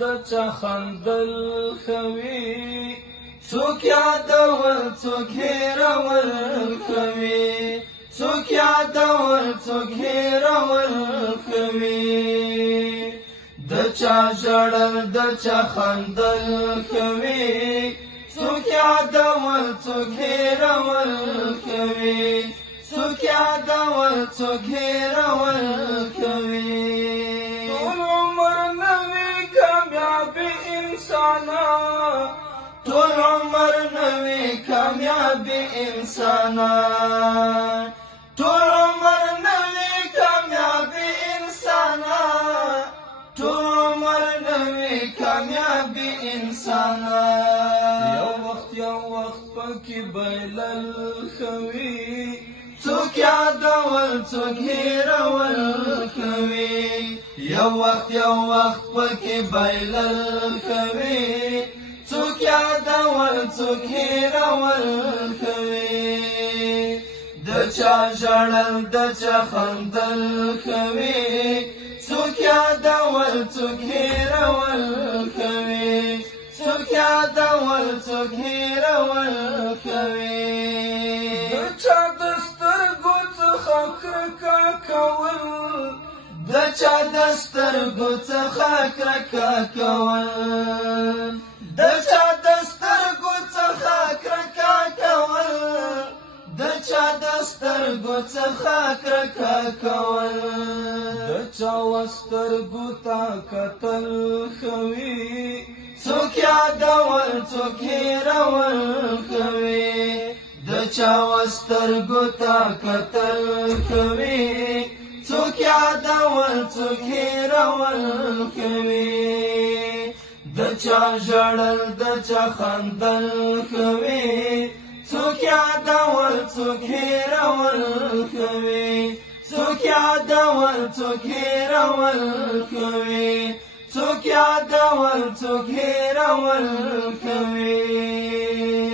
د چا خندل خوي څوک یادول څوک هېرول کوي څوک یادول څوک هېرول کوي د چا ژړل د چا خندل کوي څوک یادول څوک هېرول کوي څوک یادول څوک هېرول کوي ټول عمر نوي کامیاب انسانان ټول عمر نوي کامیاب انسانان ټول عمر نوي کامیاب انسانان ټول عمر نوي کامیاب انسانان یو وخت پکې بایلل خوي څوک یادول څوک هېرول کوي یو وخت پکې بایلل کوي څوک یادول څوک هېرول کوي د چا ژړل د چا خندل کوي څوک یادول څوک هېرول کوي څوک یادول څوک هېرول کوي د چا د سترګو څخه کرکه کول د چا د سترګو څخه کرکه کول د چا د سترګو څخه کرکه کول د چا د سترګو څخه کرکه کول د چا سترګو ته کتل خوي څوک یادول څوک هېرول کوي د چا سترګو ته کتل کوي څوک یادول څوک هېرول کوي د چا ژړل د چا خندل کوي څوک یادول څوک هېرول کوي څوک یادول څوک هېرول کوي څوک یادول څوک هېرول کوي